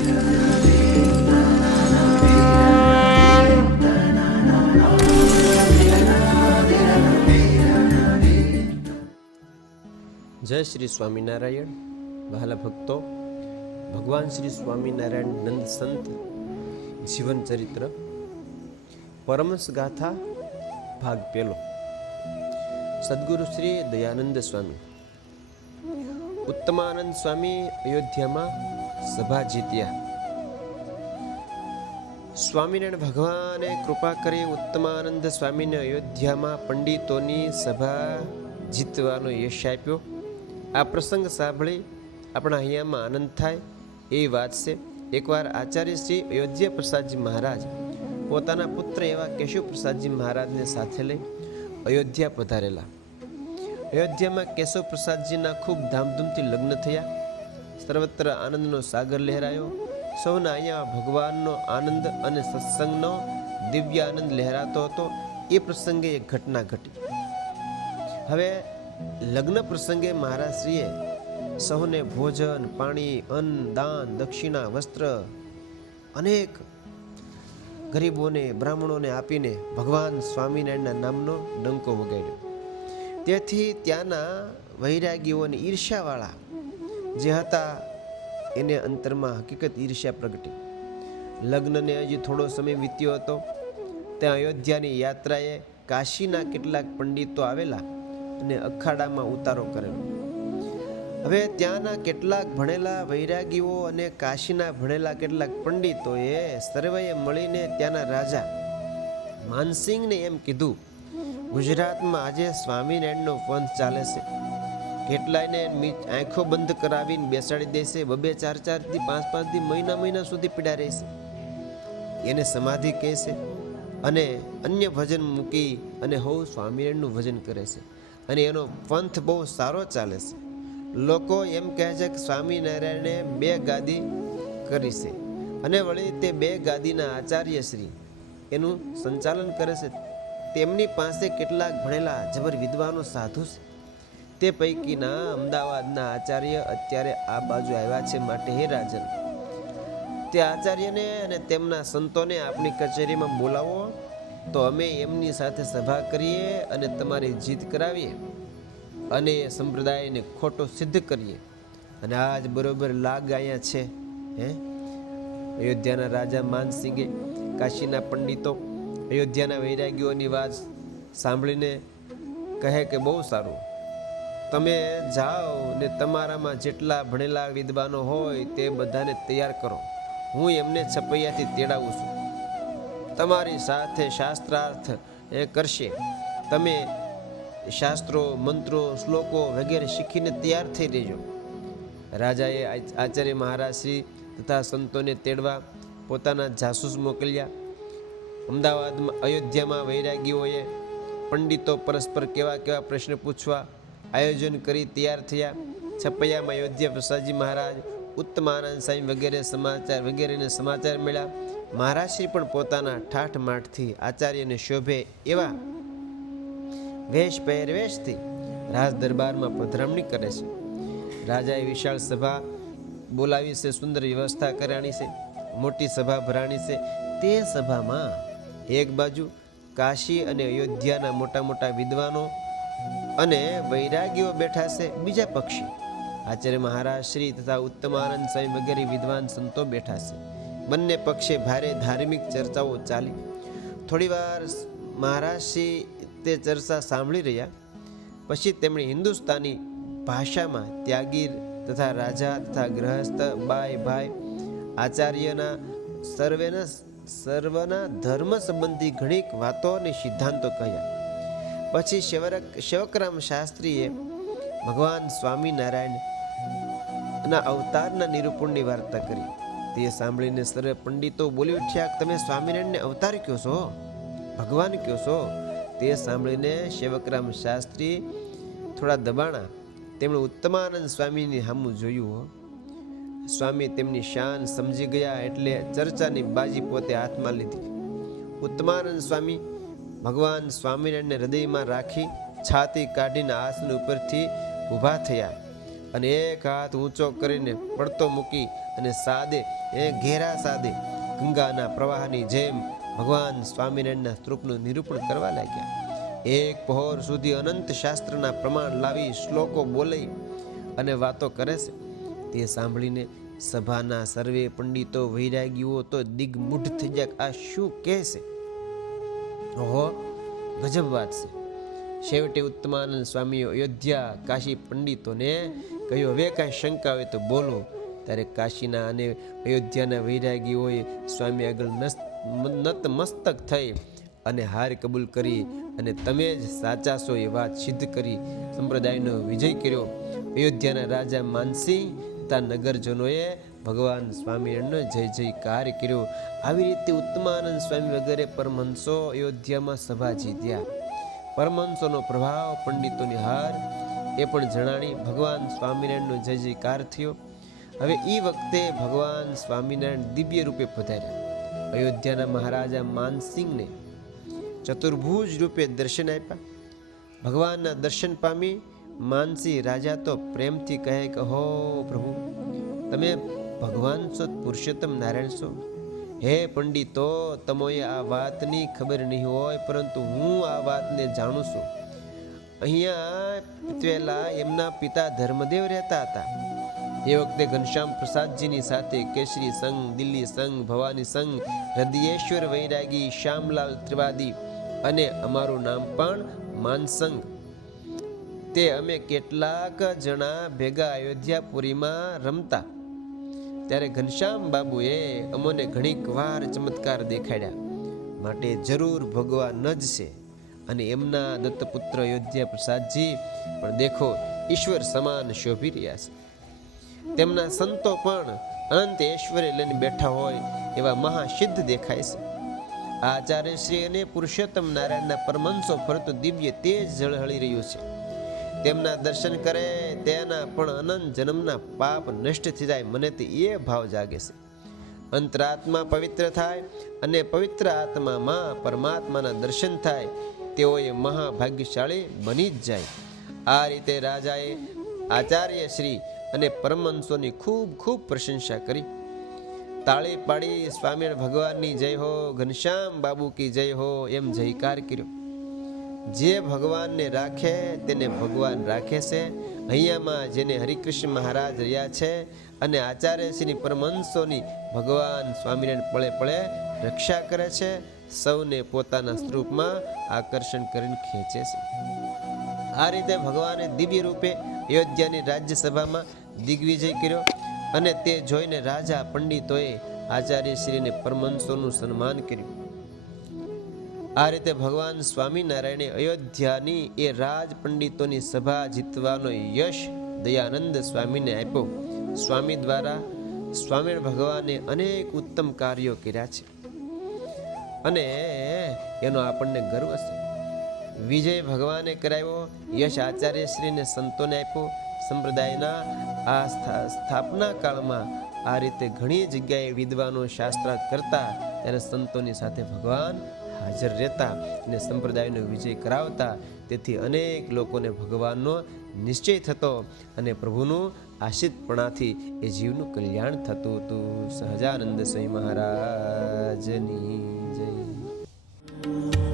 જય શ્રી સ્વામિનારાયણ. વહાલા ભક્તો, ભગવાન શ્રી સ્વામિનારાયણ નંદ સંત જીવન ચરિત્ર પરમસ ગાથા, ભાગ પેલો સદગુરુ શ્રી દયાનંદ સ્વામી. ઉત્તમાનંદ સ્વામી અયોધ્યામાં સભા જીત્યા. સ્વામિનારાયણ ભગવાને કૃપા કરી ઉત્તમાનંદ સ્વામીને અયોધ્યામાં પંડિતોની સભા જીતવાનો યશ આપ્યો. આ પ્રસંગ સાંભળી આપણા અહીંયામાં આનંદ થાય એ વાત છે. એકવાર આચાર્ય શ્રી અયોધ્યા પ્રસાદજી મહારાજ પોતાના પુત્ર એવા કેશવ પ્રસાદજી મહારાજને સાથે લઈ અયોધ્યા પધારેલા. અયોધ્યામાં કેશવ પ્રસાદજીના ખૂબ ધામધૂમથી લગ્ન થયા. સર્વત્ર આનંદનો સાગર લહેરાયો. સૌના અહીંયા ભગવાનનો આનંદ અને સત્સંગનો દિવ્ય આનંદ લહેરાતો હતો. એ પ્રસંગે એક ઘટના ઘટી. હવે લગ્ન પ્રસંગે મહારાજશ્રીએ સૌને ભોજન, પાણી, અન્ન, દાન, દક્ષિણા, વસ્ત્ર અનેક ગરીબોને, બ્રાહ્મણોને આપીને ભગવાન સ્વામિનારાયણના નામનો ડંકો વગાડ્યો. તેથી ત્યાંના વૈરાગીઓને ઈર્ષ્યાવાળા જે હતા, એને અંતરમાં હકીકત ઈર્ષ્યા પ્રગટી. લગ્નને હજી થોડો સમય વીત્યો હતો. ત્યાં અયોધ્યાની યાત્રાએ કાશીના કેટલાક પંડિતો આવેલા અને અખાડામાં ઉતારો કરેલો. હવે ત્યાંના કેટલાક ભણેલા વૈરાગીઓ અને કાશીના ભણેલા કેટલાક પંડિતોએ સર્વેએ મળીને ત્યાંના રાજા માનસિંહને એમ કીધું, ગુજરાતમાં આજે સ્વામિનારાયણનો પંથ ચાલે છે. કેટલાયને આંખો બંધ કરાવીને બેસાડી દેશે બબે ચાર ચારથી પાંચ પાંચથી મહિના મહિના સુધી પીડા રહેશે એને સમાધિ કહે છે અને અન્ય ભજન મૂકી અને હવ સ્વામિનારાયણનું ભજન કરે છે. અને એનો પંથ બહુ સારો ચાલે છે. લોકો એમ કહે છે કે સ્વામિનારાયણે બે ગાદી કરી છે અને વળી તે બે ગાદીના આચાર્ય શ્રી એનું સંચાલન કરે છે. તેમની પાસે કેટલાક ભણેલા જબર વિદ્વાનો સાધુ છે. તે પૈકીના અમદાવાદના આચાર્ય અત્યારે આ બાજુ આવ્યા છે માટે હે રાજન. તે આચાર્યને અને તેમના સંતોને આપણી કચેરીમાં બોલાવો. તો અમે એમની સાથે સભા કરીએ અને તમારી જીત કરાવીએ અને સંપ્રદાયને ખોટો સિદ્ધ કરીએ. અને આજ બરોબર લાગ અહીંયા છે, હે? અયોધ્યાના રાજા માનસિંહે કાશીના પંડિતો અયોધ્યાના વૈરાગીઓની વાત સાંભળીને કહે કે બહુ સારું. તમે જાઓ ને તમારામાં જેટલા ભણેલા વિદ્વાનો હોય તે બધાને તૈયાર કરો. હું એમને છપૈયાથી તેડાવું છું. તમારી સાથે શાસ્ત્રાર્થ એ કરશે. તમે શાસ્ત્રો, મંત્રો, શ્લોકો વગેરે શીખીને તૈયાર થઈ રહેજો. રાજાએ આચાર્ય મહારાજ શ્રી તથા સંતોને તેડવા પોતાના જાસૂસ મોકલ્યા. અમદાવાદમાં અયોધ્યામાં વૈરાગીઓએ પંડિતો પરસ્પર કેવા કેવા પ્રશ્ન પૂછવા આયોજન કરી તૈયાર થયા. છપૈયામાં અયોધ્યા પ્રસાદજી મહારાજ, ઉત્તમાનંદ સ્વામી વગેરે સમાચાર, વગેરેને સમાચાર મળ્યા. મહારાજશ્રી પણ પોતાના ઠાઠ માઠથી આચાર્યને શોભે એવા વેશ પહેરવેશથી રાજ દરબારમાં પધરામણી કરે છે. રાજાએ વિશાળ સભા બોલાવી છે, સુંદર વ્યવસ્થા કરાણી છે, મોટી સભા ભરાણી છે. તે સભામાં એક બાજુ કાશી અને અયોધ્યાના મોટા મોટા વિદ્વાનો અને વૈરાગીઓ બેઠા છે બીજા પક્ષી. આચાર્ય મહારાજ શ્રી તથા ઉત્તમાનંદ સ્વામી વગેરે વિદ્વાન સંતો બેઠા છે. બંને પક્ષે ભારે ધાર્મિક ચર્ચાઓ ચાલી. થોડીવાર મહારાજ તે ચર્ચા સાંભળી રહ્યા. પછી તેમણે હિન્દુસ્તાની ભાષામાં ત્યાગીર તથા રાજા તથા ગ્રહસ્થ બાય ભાઈ આચાર્યના સર્વેના, સર્વના ધર્મ સંબંધી ઘણી વાતો અને સિદ્ધાંતો કહ્યા. પછી શિવરક, શિવકરામ શાસ્ત્રીએ ભગવાન સ્વામિનારાયણના અવતારના નિરૂપણની વાર્તા કરી. તે સાંભળીને સર્વે પંડિતો બોલી ઉઠ્યા, તમે સ્વામિનારાયણને અવતાર કયો છો? ભગવાન કયો છો? તે સાંભળીને શિવકરામ શાસ્ત્રી થોડા દબાણા, તેમણે ઉત્તમાનંદ સ્વામીની હામું જોયું સ્વામી તેમની શાન સમજી ગયા એટલે ચર્ચાની બાજી પોતે હાથમાં લીધી. ઉત્તમાનંદ સ્વામી ભગવાન સ્વામિનારાયણને હૃદયમાં રાખી છાતી કાઢીને આસન ઉપરથી ઊભા થયા અને એક હાથ ઊંચો કરીને પડતો મૂકી અને સાદે એ ઘેરા સાદે ગંગાના પ્રવાહની જેમ ભગવાન સ્વામિનારાયણના સ્તૂપનું નિરૂપણ કરવા લાગ્યા. એક પહોર સુધી અનંત શાસ્ત્રના પ્રમાણ લાવી શ્લોકો બોલાઈ અને વાતો કરે છે. તે સાંભળીને સભાના સર્વે પંડિતો વૈરાગીઓ તો દિગ્મુઢ થઈ જાય આ શું કહે છે? ઓહો, ગજબ વાત છે. છેવટે ઉત્તમાનંદ સ્વામીએ અયોધ્યા કાશી પંડિતોને કહ્યું, હવે કાંઈ શંકા હોય તો બોલો. ત્યારે કાશીના અને અયોધ્યાના વૈરાગીઓએ સ્વામી આગળ નત મસ્તક થઈ અને હાર કબૂલ કરી અને તમે જ સાચા છો એ વાત સિદ્ધ કરી. સંપ્રદાયનો વિજય કર્યો. અયોધ્યાના રાજા માનસિંહ તથા નગરજનોએ ભગવાન સ્વામિનારાયણનો જય જયકાર કર્યો. આવી રીતે ઉત્તમાનંદ સ્વામી વગેરે પરમહંસો અયોધ્યામાં સભા જીત્યા. પરમહંસોનો પ્રભાવ, પંડિતોની હાર, એ પણ જણાણી ભગવાન સ્વામિનારાયણનો જય જયકાર થયો. હવે એ વખતે ભગવાન સ્વામિનારાયણ દિવ્ય રૂપે પધાર્યા. અયોધ્યાના મહારાજા માનસિંહને ચતુર્ભુજ રૂપે દર્શન આપ્યા. ભગવાનના દર્શન પામી માનસી રાજા તો પ્રેમથી કહે કે, હો પ્રભુ, તમે ભગવાન છો પુરુષોત્તમ નારાયણ છો હે પંડિતો, તમોએ આ વાતની ખબર નહીં હોય, પરંતુ હું આ વાતને જાણું છું. અહીંયા પીતવેલા એમના પિતા ધર્મદેવ રહેતા હતા. એ વખતે ઘનશ્યામ પ્રસાદજીની સાથે કેસરી સંઘ, દિલ્હી સંઘ, ભવાની સંઘ, હૃદયેશ્વર વૈરાગી, શ્યામલાલ ત્રિવાદી અને અમારું નામ પણ માનસંગ. તે અમે કેટલાક જણા ભેગા અયોધ્યાપુરીમાં રમતા. ત્યારે ઘનશ્યામ બાબુએ અમોને ઘણીક વાર ચમત્કાર દેખાડ્યા. માટે જરૂર ભગવાન જ છે અને એમના દત્તપુત્ર યોધ્યા પ્રસાદજી, પણ દેખો, ઈશ્વર સમાન શોભી રહ્યા છે. તેમના સંતો પણ અનંત ઐશ્વર્ય લઈને બેઠા હોય એવા મહાસિદ્ધ દેખાય છે. આચાર્ય શ્રી અને પુરુષોત્તમ નારાયણના પરમંશો ફરતું દિવ્ય તેજ ઝળહળી રહ્યું છે. તેમના દર્શન કરે, તેના પણ અનંત જન્મના પાપ નષ્ટ થઈ જાય, મને તે એ ભાવ જાગે છે. અંતરાત્મા પવિત્ર થાય અને પવિત્ર આત્મામાં પરમાત્માના દર્શન થાય તેઓએ મહાભાગ્યશાળી બની જ જાય. આ રીતે રાજાએ આચાર્ય શ્રી અને પરમહંસોની ખૂબ ખૂબ પ્રશંસા કરી. તાળી પાડી, સ્વામિનારાયણ ભગવાનની જય હો, ઘનશ્યામ બાબુ કી જય હો, એમ જયકાર કર્યો. જે ભગવાનને રાખે તેને ભગવાન રાખે છે. અહીંયામાં જેને હરિકૃષ્ણ મહારાજ રહ્યા છે અને આચાર્યશ્રીની પરમહંસોની ભગવાન સ્વામિનારાયણ પળે પળે રક્ષા કરે છે, સૌને પોતાના સ્વરૂપમાં આકર્ષણ કરીને ખેંચે છે. આ રીતે ભગવાને દિવ્ય રૂપે અયોધ્યાની રાજ્યસભામાં દિગ્વિજય કર્યો અને તે જોઈને રાજા પંડિતોએ આચાર્યશ્રીને પરમહંસોનું સન્માન કર્યું. આ રીતે ભગવાન સ્વામિનારાયણે અયોધ્યાની એ રાજ પંડિતોની સભા જીતવાનો યશ દયાનંદ સ્વામીને આપ્યો. સ્વામી દ્વારા સ્વામિનારાયણ ભગવાને અનેક ઉત્તમ કાર્યો કર્યા છે. અને એનો આપણને ગર્વ છે. વિજય ભગવાને કરાવ્યો, યશ આચાર્યશ્રીને સંતોને આપ્યો. સંપ્રદાયના આ સ્થા- સ્થાપના કાળમાં આ રીતે ઘણી જગ્યાએ વિદ્વાનો શાસ્ત્રાર્થ કરતા ત્યારે સંતોની સાથે ભગવાન હાજર રહેતા અને સંપ્રદાયનો વિજય કરાવતા. તેથી અનેક લોકોને ભગવાનનો નિશ્ચય થતો અને પ્રભુનું આશિતપણાથી એ જીવનું કલ્યાણ થતું હતું. સહજાનંદ સ્વામી મહારાજની જય.